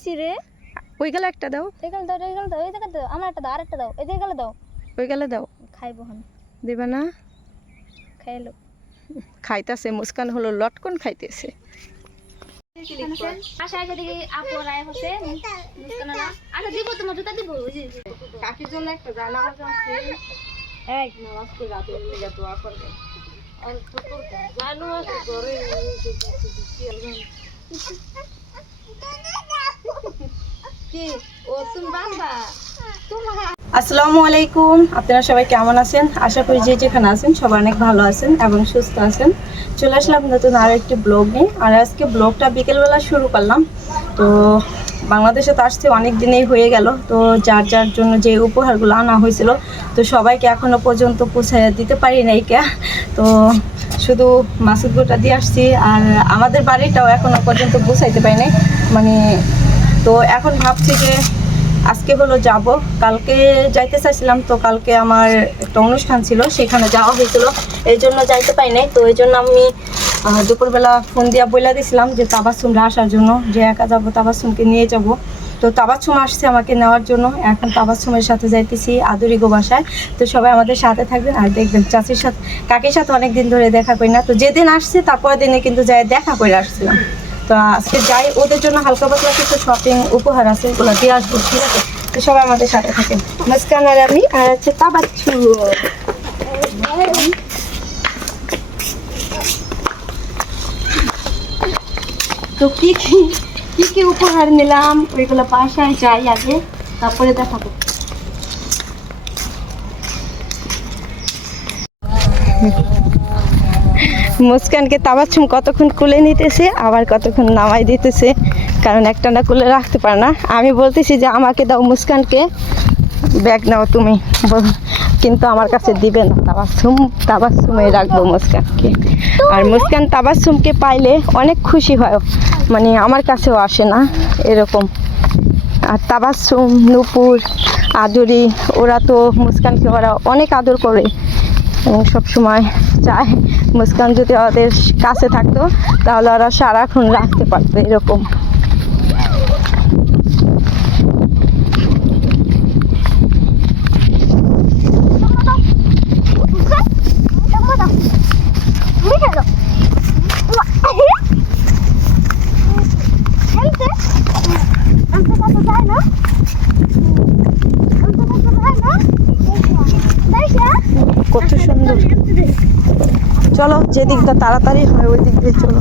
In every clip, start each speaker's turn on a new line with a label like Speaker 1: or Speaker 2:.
Speaker 1: দিচ্ছি রে।
Speaker 2: ওই গেলে একটা দাও।
Speaker 1: এখানে দাও এখানে দাও এই জায়গায় দাও আমার একটা দাও আরেকটা দাও এই জায়গায় দাও।
Speaker 2: ওই গেলে দাও।
Speaker 1: খাইবো হন
Speaker 2: দেবে না?
Speaker 1: খাইলো।
Speaker 2: খাইতেছে মুস্কান হলো লটকন খাইতেছে।
Speaker 1: আচ্ছা ওই
Speaker 2: কাকির জন্য একটা জানামাজ আছে।
Speaker 1: এই। রাতে লেগে দোয়া করবে। আর ছোটর জানো আছে ঘরে
Speaker 2: আসসালামু আলাইকুম। আপনারা সবাই কেমন আছেন? আশা করি যে যেখানে আছেন সবাই অনেক ভালো আছেন এবং সুস্থ আছেন। চলে আসলাম নতুন আরও একটি ব্লগ নিয়ে। আর আজকে ব্লগটা বিকেলবেলা শুরু করলাম। তো বাংলাদেশে তো আসতে অনেক দিনেই হয়ে গেল। তো যার যার জন্য যে উপহারগুলো আনা হয়েছিল, তো সবাইকে এখনও পর্যন্ত পৌঁছায় দিতে পারি নাই কে। তো শুধু মাসুদ গোটা দিয়ে আসছি। আর আমাদের বাড়িটাও এখনও পর্যন্ত পৌঁছাইতে পারি নাই। মানে তো এখন ভাবছি যে আজকে হলো যাব। কালকে যাইতে চাইছিলাম, তো কালকে আমার একটা অনুষ্ঠান ছিল, সেখানে যাওয়া হয়েছিল। এই জন্য যাইতে পাই নাই, তো এই জন্য আমি দুপুরবেলা ফোন দিয়া বইলা দিছিলাম যে তাবাসুমরা আসার জন্য, যে একা যাব, তাবাসুমকে নিয়ে যাব। তো তাবাসুম আসছে আমাকে নেওয়ার জন্য, এখন তাবাসুমের সাথে যাইতেছি আদুরি গো বাসায়। তো সবাই আমাদের সাথে থাকবেন, আর দেখবেন চাচির সাথে, কাকির সাথে অনেক দিন ধরে দেখা করি না। তো যেদিন আসছে, তারপরের দিনে কিন্তু যাই দেখা করে আসছিলাম। তো আজকে যাই, ওদের জন্য হালকা পাতলা কিছু শপিং উপহার আছে, ওগুলো দিয়ে আসব, ঠিক আছে? তো সবাই আমাদের সাথে থাকেন। মুস্কান আর আমি আর হচ্ছে তাবাচ্ছু তো কি কি কি কি উপহার নিলাম? ওইগুলো বাসায় যাই আগে, তারপরে দেখাবো। মুস্কানকে তাবাচ্ছুম কতক্ষণ কুলে নিতেছে, আবার কতক্ষণ নামাই দিতেছে, কারণ একটা না কুলে রাখতে পারে না। আমি বলতেছি যে, আমাকে দাও মুস্কানকে, ব্যাগ নাও তুমি। কিন্তু আমার কাছে দিবে না। তাবাচ্ছুম তাবাচ্ছুমে রাখব মুস্কানকে। আর মুস্কান তাবাচ্ছুমকে পাইলে অনেক খুশি হয়। মানে আমার কাছেও আসে না এরকম। আর তাবাসুম নুপুর, আদরি, ওরা তো মুস্কানকে ওরা অনেক আদর করে। এবং সবসময় চায় মুস্কান যদি ওদের কাছে থাকতো তাহলে ওরা সারাক্ষণ রাখতে পারতো এরকম কত সুন্দর চলো যে দিকটা তাড়াতাড়ি হয়, ওই দিক দিয়ে চলো।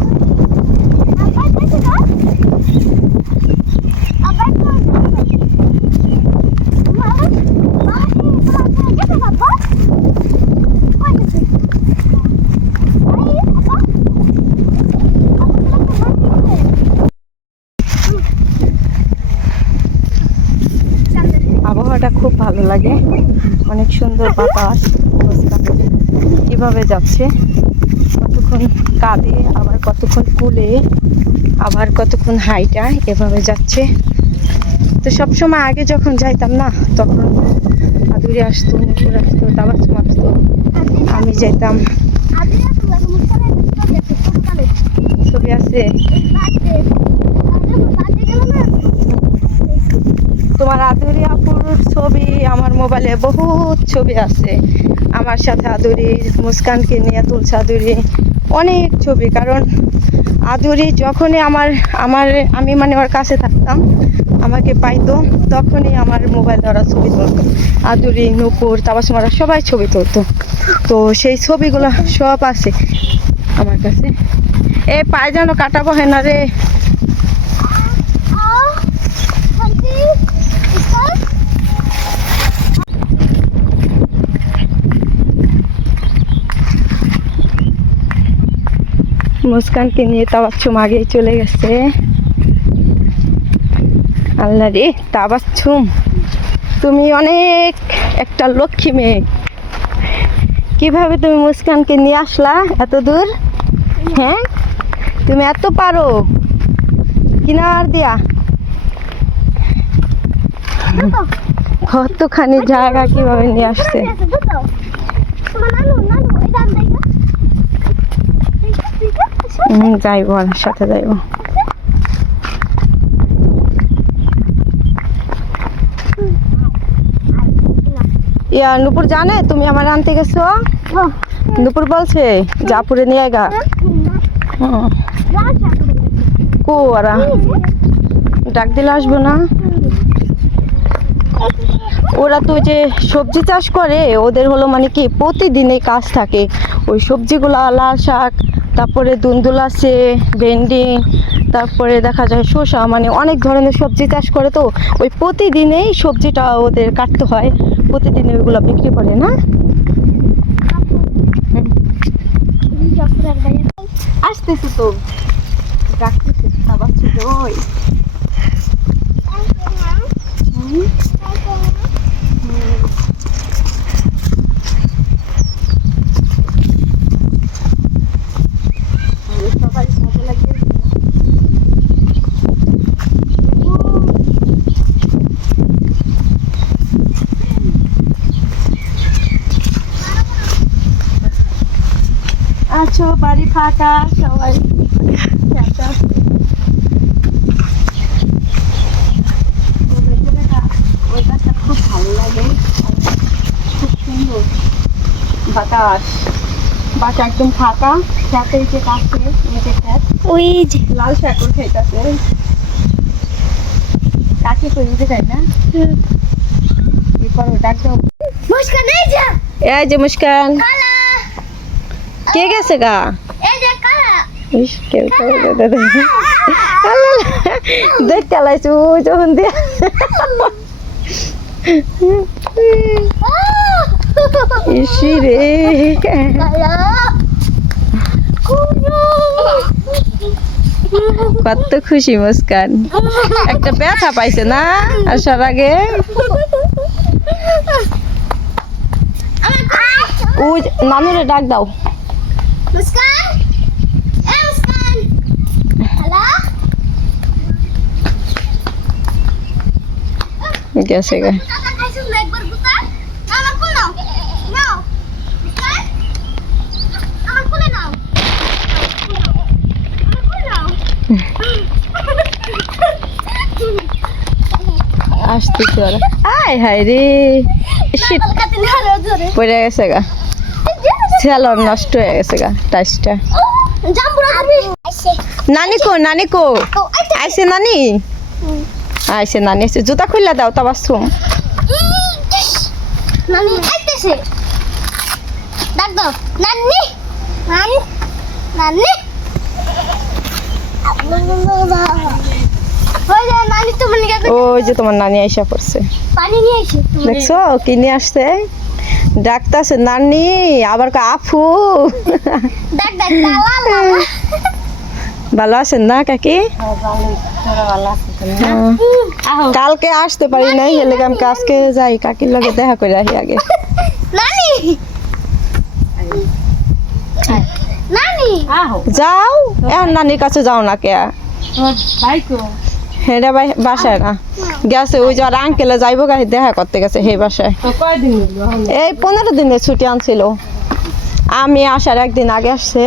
Speaker 2: আবহাওয়াটা খুব ভালো লাগে। অনেক সুন্দর বাতাস কীভাবে যাচ্ছে। কাঁদে আবার কতক্ষণ কুলে আবার কতক্ষণ হাইটা এভাবে যাচ্ছে। তো সবসময় আগে যখন যাইতাম না, তখন আদুরে আসতো, নুপুর আসতো তাবাসুম আসতো আমি যাইতাম। ছবি আছে? তোমার আদুরি আপুর ছবি, আমার মোবাইলে বহুত ছবি আছে। আমার সাথে আদুরি মুস্কানকে নিয়ে তুলছে আদুরি। অনেক ছবি, কারণ আদুরি যখনই আমার আমার, আমি মানে ওর কাছে থাকতাম, আমাকে পাইতো, তখনই আমার মোবাইল ধরা ছবি তুলতো। আদুরি, নুপুর তাবাসুমারা সবাই ছবি তুলতো। তো সেই ছবিগুলো সব আছে আমার কাছে। এ পায়জানো কাটাবো কাটা বহে না রে। মুস্কানকে নিয়ে তাবাচ্ছুম আগেই চলে গেছে। আল্লাহ রে তাবাচ্ছুম তুমি অনেক একটা লক্ষ্মী মেয়ে। কীভাবে তুমি মুস্কানকে নিয়ে আসলা এত দূর? হ্যাঁ? তুমি এত পারো। কিনার দিয়া। কতখানি জায়গা কীভাবে নিয়ে আসছে? যাইব ওদের সাথে যাইব। ইয়া, নুপুর জানে? তুমি আমার আনতে গেছো? নুপুর বলছে, জাপুরে নিয়ে গা। কো ডাক দিলে আসব না? ওরা তো যে সবজি চাষ করে, ওদের হলো মানে কি, প্রতিদিনে কাজ থাকে। ওই সবজিগুলো আলা শাক তারপরে দুন্দুল আছে, ভেন্ডি, তারপরে দেখা যায় শসা মানে অনেক ধরনের সবজি চাষ করে তো, ওই প্রতিদিনেই সবজিটা ওদের কাটতে হয়, প্রতিদিনে ওইগুলো বিক্রি করে, না? আসতেছে তো। ডাকতেছে খাবাচ্ছে তো ওই হুম। আমাদের সবাই কাজে লাগিয়েছে। আছো বাড়ি ফাঁকা সবাই ওই গাছটা খুব ভালো লাগে খুব সুন্দর। বাতাস একদম ফাঁকা। খেতে যে কাছে
Speaker 1: ওই যে।
Speaker 2: লাল কই উঠে যায় না? এরপর
Speaker 1: মুস্কান এই যে।
Speaker 2: মুস্কান। কে গেছে গা? যখন দিয়া ইসি রে। কত খুশি মুস্কান। একটা ব্যথা পাইছে না? আসার আগে? নানুরে ডাক দাও।
Speaker 1: মুস্কান এ মুস্কান কালা
Speaker 2: গেছে গা ওরা। আয় হায় রে। পড়ে গেছে গা। সেলর নষ্ট হয়ে গেছে গা টাইসটা। নানি কো নানি কো? আইসে নানি? আইসে নানি আইসে জুতা খুললা দাও তা বাসুম
Speaker 1: নানি আইতেছে। ডাক দাও। নানি নানি নানি। ওই যে
Speaker 2: তোমার নানি আইসা পড়ছে। দেখছ? কি নিয়ে আসছে? ডাকতাছে নানি আবার কা আফু
Speaker 1: ডাক ডাক লালা লালা।
Speaker 2: ভালো আছেন না কাকি? হ্যাঁ। কালকে আসতে পারি নাই হেলে আমি আজকে যাই কাকির লগে দেখা করে আহি আগে।
Speaker 1: নানি! নানি!
Speaker 2: যাও? এখন নানির কাছে যাও না কে। হেডা বাই- বাসায় না। গেছে ওই যে আর আঙ্কেলে যাইব গাড়ি দেখা করতে গেছে সেই বাসায়। এই পনেরো দিনের ছুটি আনছিল। আমি আসার একদিন আগে আসছে।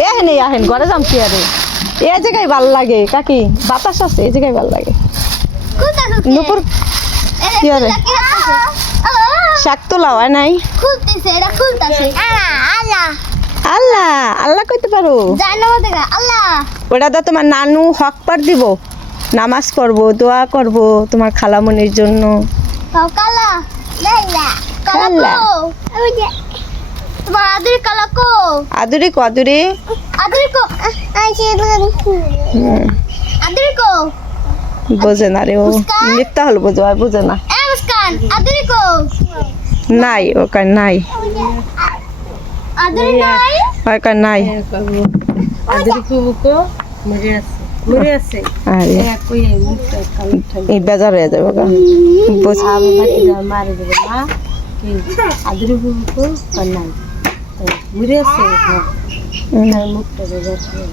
Speaker 2: এ নেই আহেন ঘরে যাম কি আরে? এ জায়গায় ভালো লাগে কাকি বাতাস আছে এই জায়গায় ভালো লাগে। নুপুর কি আরে? শাক তোলা হয় নাই?
Speaker 1: খুলতেছে এটা খুলতেছে। আল্লাহ। আল্লাহ
Speaker 2: আল্লাহ কইতে পারো।
Speaker 1: আল্লাহ।
Speaker 2: ওটা তো তোমার নানু হক পার দিব। নামাজ করব দোয়া করব তোমার খালামনির জন্য।
Speaker 1: কাও কালা লাইলা কালা
Speaker 2: কালা।
Speaker 1: কো ওই যে তোমার আদুরি কালা কো?
Speaker 2: আদুরি কো আদুরি
Speaker 1: আদুরি কো আইছে
Speaker 2: হুম,
Speaker 1: আদুরি কো
Speaker 2: বোঝে না রে ও
Speaker 1: মুস্কান?
Speaker 2: মিথ্যা হল বোঝো আর বোঝে না
Speaker 1: এ মুস্কান আদুরি কো?
Speaker 2: নাই ওকার নাই।
Speaker 1: আদুরি নাই
Speaker 2: ওকার নাই আরে এই বেজার হয়ে।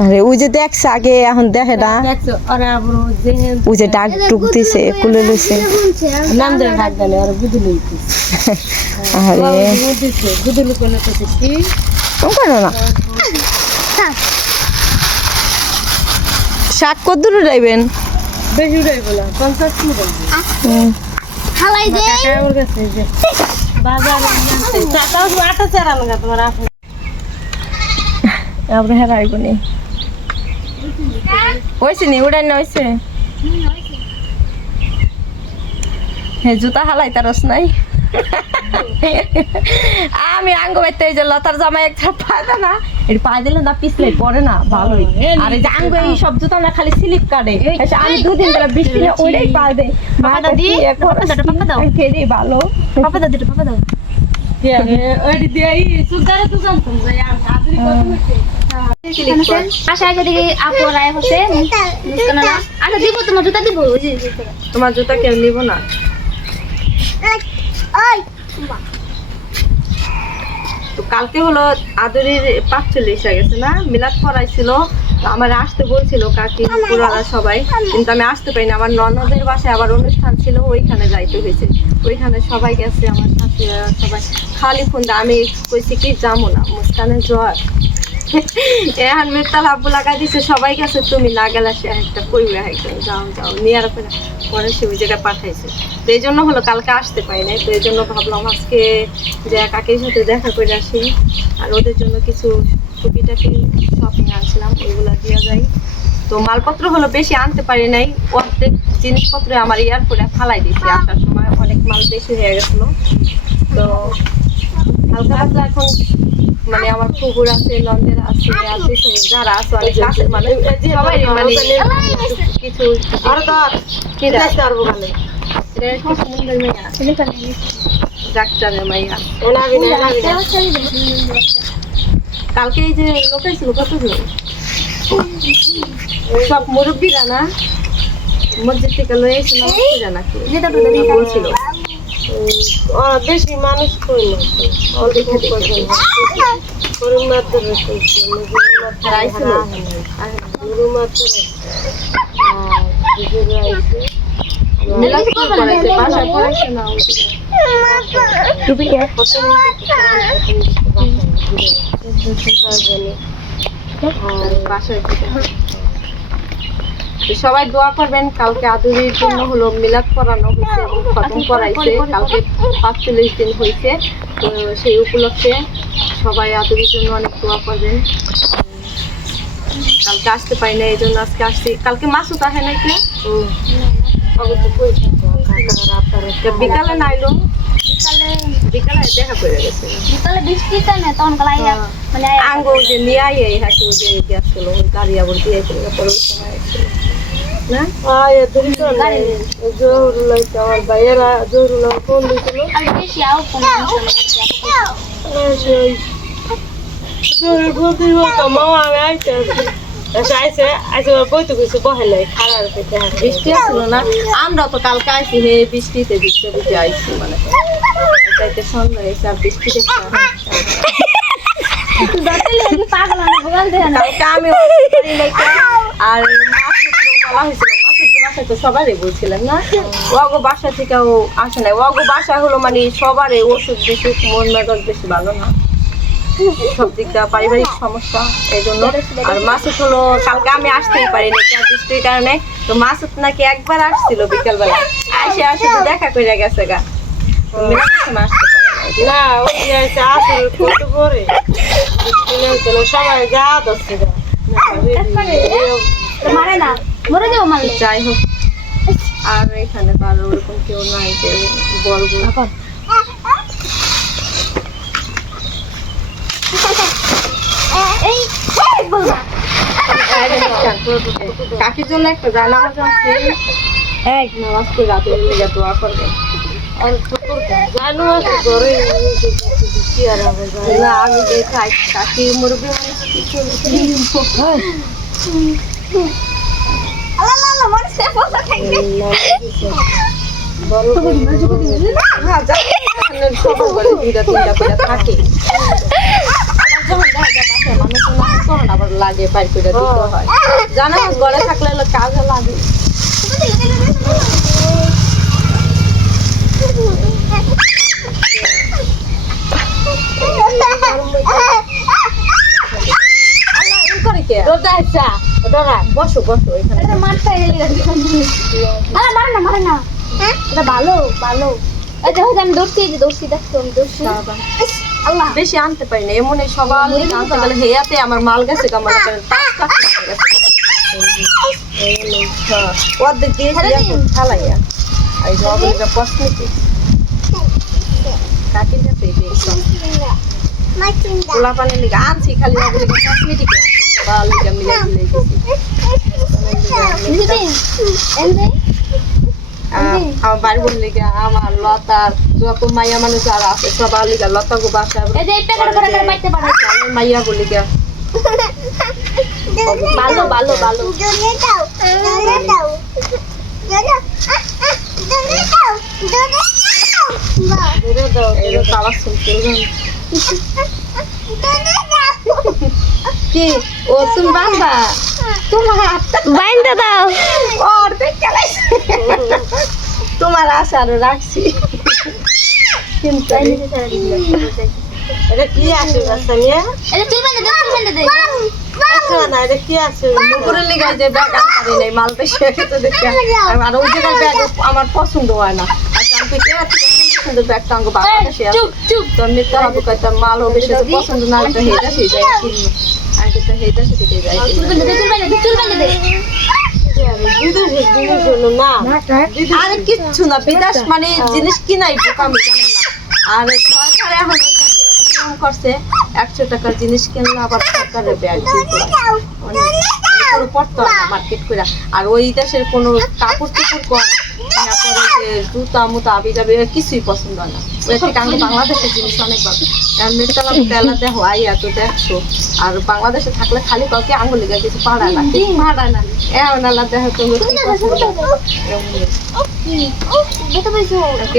Speaker 2: আরে ওই যে দেখছে আগে এখন দেখে না। ওই যে ডাক টুক দিছে কুলে লইছে।
Speaker 1: শুনছে
Speaker 2: আরে ও করো না। শাক কত দূরে যাইবেন?
Speaker 3: বেশি উঠাইবো না পঞ্চাশ কিলো
Speaker 1: হালাই দে।
Speaker 3: বাজারে চাটাও আটা চারানো গা তোমার আপনি
Speaker 2: আমরা হ্যাঁ রাখব নি। হয়েছে নি উড়াই না হয়েছে হ্যাঁ জুতা হালাই তারস নাই। আমি আঙ্গ বাইতে এই যে লতার জামা একটা পায় না এর পায়ে দিলে না পিছলে পরে না ভালোই। আর এই যে আঙ্গ এই সব জুতা না খালি স্লিপ কাটে। আমি দুদিন ধরে বৃষ্টি না ওইটাই পা দেয়
Speaker 1: পাপা দাদি, পাপা দাও, পাপা দাও।
Speaker 2: ভালো।
Speaker 1: পাপা দাও পাপা দাও।
Speaker 3: ওইটি দিয়ে এই সুগারে তো জানতাম যে আর হাতুড়ি কত
Speaker 1: আচ্ছা দিব তোমার জুতা
Speaker 2: কেউ নিব না? কালকে হলো আদরির পাঁচচল্লিশ হয়ে গেছে না? মিলাদ পড়াইছিল। আমার আসতে বলছিল কাকি পুরারা সবাই। কিন্তু আমি আসতে পারিনি। আমার ননদের বাসায় আবার অনুষ্ঠান ছিল ওইখানে যাইতে হয়েছে। ওইখানে সবাই গেছে আমার শাশুড়া সবাই। খালি ফোন আমি কইছি কি যাব না। মুস্কানের জ্বর। এখন মির্তাল আব্বু লাগাই দিছে, সবাই গেছে, তুমি না গেলে সে একটা কইবে একদম যাও যাও, নিয়ে আর পরে সে ওই জায়গায় পাঠাইছে। তো এই জন্য হলো কালকে আসতে পারি নাই, তো এই জন্য ভাবলাম আজকে যে কাকির সাথে দেখা করে আসি। আর ওদের জন্য কিছু টুকিটাকি শপিং আনছিলাম ওইগুলো দিয়ে যাই। তো মালপত্র হলো বেশি আনতে পারি নাই, অর্ধেক জিনিসপত্র আমার এয়ারপোর্টে ফালাই দিয়েছি, আসার সময় অনেক মাল বেশি হয়ে গেছিল। তো হালকা হালকা এখন মানে আমার কুকুর আছে নন্দের আছে আছে যারা আছে অনেক কাছের মানুষ সবাই মানে কিছু
Speaker 3: আর তো
Speaker 2: কি
Speaker 3: পারব
Speaker 2: মেয়া ডাক্তারের মাইয়া
Speaker 3: না না
Speaker 2: কালকে এই যে লোক ছিল কতজন সব মুরব্বীরা না? মসজিদ থেকে লয়ে এসে নামাজ পড়ে নাকি
Speaker 1: যেটা
Speaker 2: বলছিল।
Speaker 3: বেশি মানুষ কই না অল্প কজন করুন মাত্র কইছে? নুরু মাত্র
Speaker 2: বাসায় পড়াইছে না
Speaker 1: টুপি কে
Speaker 2: আর বাসায় থেকে তো সবাই দোয়া করবেন কালকে আদুরির জন্য হলো মিলাদ করানো হয়েছে এবং খতম করাইছে কালকে পাঁচচল্লিশ দিন হয়েছে তো সেই উপলক্ষে সবাই আদুরির জন্য অনেক দোয়া করবেন। কালকে আসতে পারি না এই জন্য আজকে আসছি। কালকে মাসুদ আহে নাকি বিকালে নাইলো
Speaker 1: বিকালে
Speaker 2: বিকালে দেখা করে গেছে।
Speaker 1: বিকালে বৃষ্টি তো না তখন গলাই মানে
Speaker 2: আঙ্গো যে নিয়ে আই হাসি যে গাড়ি আবার দিয়ে পরে সময়
Speaker 3: আমার ভাইয়েরা জোরুল ফোন
Speaker 1: আও কোন
Speaker 3: সেই জোরুল বলতে বলতো মামা আমি আইতে আছি। আইসে আইসে বইতে কিছু বহে নাই খারাপ
Speaker 2: বৃষ্টি আসছিল না? আমরা তো কালকে আইছি হে বৃষ্টিতে বৃষ্টি বৃষ্টি আইছি মানে। যাইতে সন্ধ্যা হয়েছে আর বৃষ্টিতে
Speaker 1: পাগল
Speaker 2: আমি। আর বলা হয়েছিল বাসায় তো সবারই বলছিলেন না? ওগো বাসা থেকেও আসে নাই। ওগো বাসা হলো মানে সবারই ওষুধ বিষুধ মন মেজাজ বেশি ভালো না। সব দিক দিয়ে পারিবারিক সমস্যা এই জন্য আর মাসুদ হলো কালকে আমি আসতেই পারিনি বৃষ্টির কারণে। তো মাসুদ নাকি একবার আসছিল বিকেলবেলা। আসে তো দেখা করে গেছে গা।
Speaker 3: না ওই আসলে কত পরে সবাই যা দশে
Speaker 1: মারে না। মরে যাও মারলে।
Speaker 2: যাই হোক আর এখানে আর ওরকম কেউ নাই যে বলব। কাকির জন্য একটা আছে। এক নামাজ করে রাতে দোয়া করবেন।
Speaker 3: আর জানো আছে ঘরে কি আর হবে
Speaker 2: না আমি যে কাকি মুরব্বী মানুষ লাগে বাইর করে দিতে হয় জানামাজ ঘরে থাকলে কাজে লাগে করে কে?
Speaker 3: রোদা আইসা ডরা
Speaker 2: বসো বসো এখানে।
Speaker 1: এটা মারতে গেলি আরে মারে না মারে না। এটা ভালো ভালো। এই দেখো আমি দৌড়ছি এই যে দৌড়ছি দেখছ আমি দৌড়ছি আল্লাহ।
Speaker 2: বেশি আনতে পারি না এমন সবার আনতে গেলে হেয়াতে আমার মাল গেছে কামাল করে অর্ধেক দিয়েছি ফালাইয়া আর এই এই পোলা পানির লিগে আনছি খালি অবলিকা লিগে মিলাই মিলাই আমার বাড়ি বোন লিগে আমার লতার যত মাইয়া মানুষ আর আছে সবার লিগে লতা গো বাসা। মাইয়া বলিগা
Speaker 1: ভালো ভালো ভালো।
Speaker 3: ধরে দাও
Speaker 2: যে আবার শুনতে কি? ও তুমি বান্ধা তোমার
Speaker 1: বাইন্দা দাও।
Speaker 2: ওর তোমার আশা আরও রাখছি। কিন্তু
Speaker 3: এটা কি আছে
Speaker 1: এটা তুই দে
Speaker 3: আচ্ছা না এটা কি আছে?
Speaker 2: উপরের লিগা যে ব্যাগ আনতে নেই মাল বেশি তো দেখে। আর ওই জায়গার ব্যাগ আমার পছন্দ হয় না। আচ্ছা আমি বাংলাদেশে আছে।
Speaker 1: চুপ।
Speaker 2: তো হবে কয়টা মাল হবে সেটা পছন্দ না তো হেটা সেই কিনবো
Speaker 3: বিদেশের জিনিস হলো না
Speaker 2: আর মানে জিনিস আর এখন একশো টাকার জিনিস কিনলে আবার হয়। মানে কোনো মার্কেট করে আর ওই দেশের কোনো কাপড় কম তারপরে জুতা মুতা আবি যাবে কিছুই পছন্দ হয় না আমি বাংলাদেশের জিনিস অনেক তেলা এত দেখছ? আর বাংলাদেশে থাকলে খালি কাউকে আঙুল লেগে কিছু পাড়ায় না কি পাড়ায় না। এমন আল্লাহ দেখো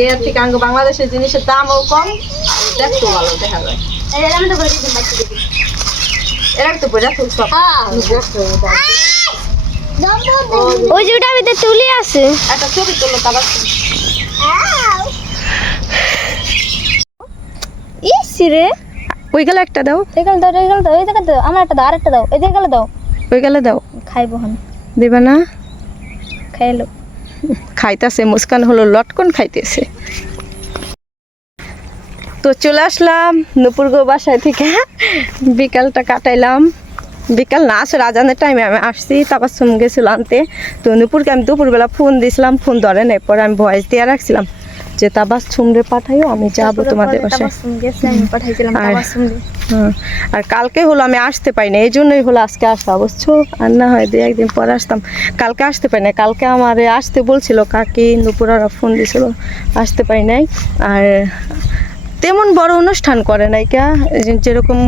Speaker 2: এর থেকে আঙ্গ বাংলাদেশের জিনিসের দামও কম আর দেখতেও ভালো দেখা যায়। এরা তো বোঝা খুব সব।
Speaker 1: হ্যাঁ। ওই যে ওটা আমি তো তুলে আছে।
Speaker 2: একটা ছবি তুললো তারা
Speaker 1: ইস রে।
Speaker 2: ওই গেলে একটা দাও।
Speaker 1: এখানে দাও এখানে দাও এই দাও আমার একটা দাও আরেকটা দাও এই জায়গা দাও।
Speaker 2: ওই গেলে দাও।
Speaker 1: খাইবো হন
Speaker 2: দিবা না?
Speaker 1: খাইলো।
Speaker 2: খাইতেছে মুস্কান হলো লটকন খাইতেছে। তো চলে আসলাম নুপুরগো বাসায় থেকে। বিকালটা কাটাইলাম। বিকাল না আসে রাজানের টাইমে আমি আসছি তারপর সুম গেছিল আনতে। তো নুপুরকে আমি দুপুরবেলা ফোন দিয়েছিলাম ফোন ধরে নাই পরে আমি ভয়েস দিয়ে রাখছিলাম। যে তাবাস ছুমরে পাঠাইও আমি যাব তোমাদের বাসায়। আর- কালকে হলো আমি আসতে পাই না এই জন্যই হলো আজকে আসা অবশ্য আর না হয় দু একদিন পরে আসতাম। কালকে আসতে পাই না কালকে আমার আসতে বলছিল কাকি নুপুরারা ফোন দিছিল আসতে পাই নাই। আর তেমন বড় অনুষ্ঠান করে নাই কা যেরকম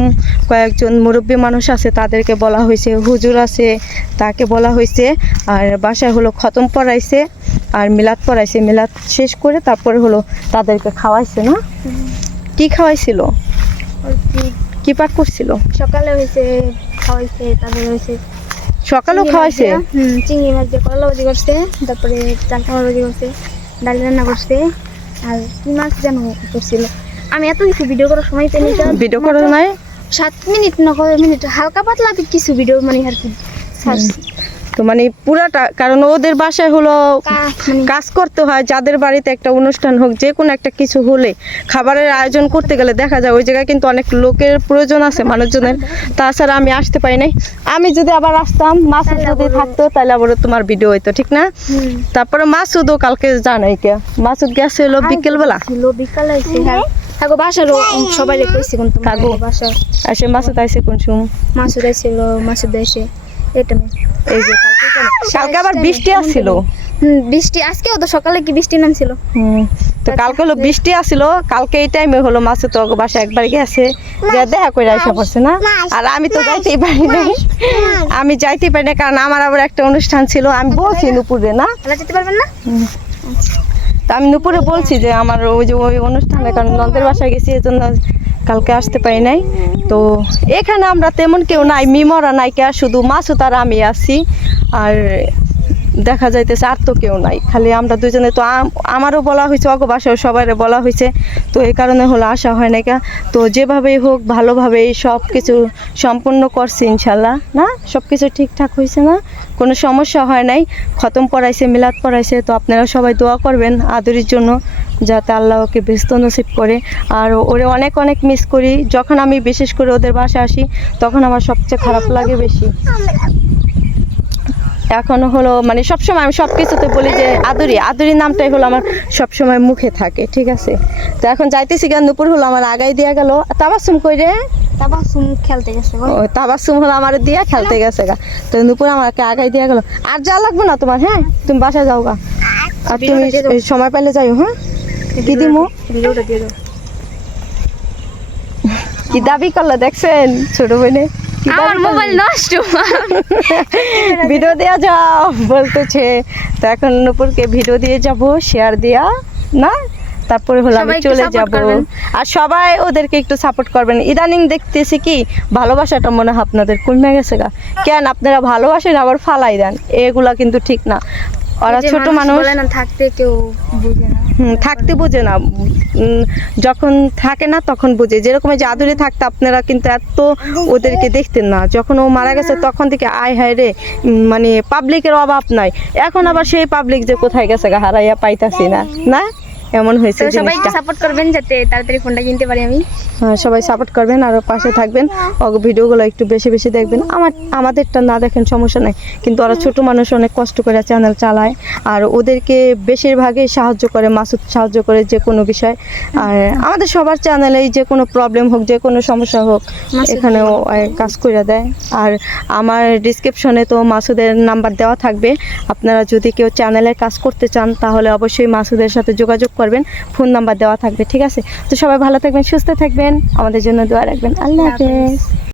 Speaker 2: কয়েকজন মুরব্বী মানুষ আছে তাদেরকে বলা হয়েছে হুজুর আছে তাকে বলা হয়েছে আর বাসায় হলো খতম পড়াইছে। আর মিলাদ পড়াইছে। মিলাদ শেষ করে তারপরে হলো তাদেরকে খাওয়াইছে না? কি খাওয়াইছিল?
Speaker 1: কি
Speaker 2: কি পাক করছিল?
Speaker 1: সকালে হয়েছে খাওয়াইছে তারপরে হয়েছে
Speaker 2: সকালেও খাওয়াইছে?
Speaker 1: চিংড়ি মাছ দিয়ে করলা ভাজি করছে তারপরে চাল কামার ভাজি করছে ডাল রান্না করছে আর কি মাছ যেন করছিল। আমি এত কিছু ভিডিও করার সময় পেয়ে নিতে
Speaker 2: ভিডিও করো নাই?
Speaker 1: সাত মিনিট না মিনিট হালকা পাতলা কিছু ভিডিও মানে আর কি।
Speaker 2: তো মানে পুরাটা কারণ ওদের বাসায় হলো
Speaker 1: মানে
Speaker 2: কাজ করতে হয় যাদের বাড়িতে একটা অনুষ্ঠান হোক যে কোনো একটা কিছু হলে। খাবারের আয়োজন করতে গেলে দেখা যায় ওই জায়গায় কিন্তু অনেক লোকের প্রয়োজন আছে মানুষজনের। তাছাড়া আমি আসতে পারি নাই। আমি যদি আবার আসতাম মাসুদ যদি থাকতো তাহলে আবার তোমার ভিডিও হইতো ঠিক না। তারপরে মাসুদও কালকে জানাই কে। মাসুদ গেছে হলো বিকেলবেলা।
Speaker 1: বিকালে হ্যাঁ। বাসার সবাই কইছে কোন তোমার
Speaker 2: থাকো।
Speaker 1: বাসা
Speaker 2: আসে মাসুদ আইসে কোন সময়?
Speaker 1: মাসুদ ছিল মাসুদ এটা
Speaker 2: এই যে কালকে আবার বৃষ্টি আসছিল
Speaker 1: বৃষ্টি আজকেও তো সকালে কি বৃষ্টি নামছিল?
Speaker 2: তো কালকে হলো বৃষ্টি আসছিল কালকে এই টাইমে হলো মাছে তো বাসা একবার গেছে যা দেখা করে আসা পড়ছে না? আর আমি তো যাইতেই পারি নাই। আমি যাইতেই পারি না কারণ আমার আবার একটা অনুষ্ঠান ছিল আমি বলছি নুপুরে না।
Speaker 1: যেতে পারবেন না?
Speaker 2: তা আমি নুপুরে বলছি যে আমার ওই যে ওই অনুষ্ঠানে কারণ নন্দের বাসায় গেছি এই জন্য কালকে আসতে পারি নাই। তো এখানে আমরা তেমন কেউ নাই, মিমরা নাই কে, শুধু মাসুদ আর আমি আছি। আর দেখা যাইতেছে আর তো কেউ নাই। খালি আমরা দুজনে তো আমারও বলা হয়েছে অগ বাসাও সবাই বলা হয়েছে তো এই কারণে হলো আসা হয় না তো যেভাবেই হোক, ভালোভাবেই সব কিছু সম্পূর্ণ করছি ইনশাল্লাহ, না? সব কিছু ঠিকঠাক হয়েছে না? কোনো সমস্যা হয় নাই। খতম পড়াইছে, মিলাদ পড়াইছে, তো আপনারা সবাই দোয়া করবেন আদরির জন্য। যাতে আল্লাহ ওকে ব্যস্ত নসিব করে। আর ওরে অনেক অনেক মিস করি। যখন আমি বিশেষ করে ওদের বাসায় আসি তখন আমার সবচেয়ে খারাপ লাগে বেশি। এখন হলো মানে সবসময় আমি সব কিছুতে বলি যে আদুরি আদুরি নামটাই হলো আমার সবসময় মুখে থাকে ঠিক আছে? তো এখন যাইতেছি কেন দুপুর হলো আমার আগাই দিয়া গেল। তাবাসুম কই রে?
Speaker 1: তারপর সুম খেলতে গেছে
Speaker 2: ও তাবাসুম হলো আমার দিয়া খেলতে গেছে গা। তো দুপুর আমাকে আগাই দিয়া গেল। আর যা লাগবে না তোমার হ্যাঁ? তুমি বাসায় যাও গা। আর তুমি
Speaker 1: দাও।
Speaker 2: এই সময় পাইলে যাইও হ্যাঁ? কি দিমু
Speaker 1: ভিডিওটা দিয়ে দাও।
Speaker 2: কি দাবি করল দেখছেন ছোট বোনে?
Speaker 1: আমার মোবাইল নষ্ট।
Speaker 2: ভিডিও দেওয়া যাও বলতেছে। তো এখন নুপুরকে ভিডিও দিয়ে যাব শেয়ার দেয়া না? তারপরে হলো আমি চলে যাব। আর সবাই ওদেরকে একটু সাপোর্ট করবেন। ইদানিং দেখতেছি কি ভালোবাসাটা মনে হয় আপনাদের কমে গেছে গা। কেন আপনারা ভালোবাসেন আবার ফালাই দেন। এগুলা কিন্তু ঠিক না। ওরা ছোট মানুষ
Speaker 1: বলে না থাকতে কেউ বুঝে না।
Speaker 2: থাকতে বোঝে না। যখন থাকে না তখন বোঝে। যেরকম যে আদুরে থাকতে আপনারা কিন্তু এত ওদেরকে দেখতেন না। যখন ও মারা গেছে তখন থেকে আয় হায় রে মানে পাবলিকের অভাব নাই। এখন আবার সেই পাবলিক যে কোথায় গেছে হারাইয়া পাইতাছি না। না? এমন হয়েছে
Speaker 1: সবাই সাপোর্ট করবেন যাতে তাড়াতাড়ি ফোনটা কিনতে পারি আমি।
Speaker 2: হ্যাঁ, সবাই সাপোর্ট করবেন আর পাশে থাকবেন। ভিডিওগুলো একটু বেশি বেশি দেখবেন। আমার আমাদেরটা না দেখেন সমস্যা নাই। কিন্তু ওরা ছোট মানুষ অনেক কষ্ট করে চ্যানেল চালায়। আর ওদেরকে বেশিরভাগই সাহায্য করে মাসুদ সাহায্য করে যে কোনো বিষয়। আর আমাদের সবার চ্যানেলেই যে কোনো প্রবলেম হোক যে কোনো সমস্যা হোক
Speaker 1: মাসুদ
Speaker 2: এখানে কাজ করে দেয়। আর আমার ডিসক্রিপশনে তো মাসুদের নাম্বার দেওয়া থাকবে। আপনারা যদি কেউ চ্যানেলের কাজ করতে চান তাহলে অবশ্যই মাসুদের সাথে যোগাযোগ করবেন ফোন নাম্বার দেওয়া থাকবে ঠিক আছে? তো সবাই ভালো থাকবেন সুস্থ থাকবেন আমাদের জন্য দোয়া রাখবেন। আল্লাহ। হাফেজ।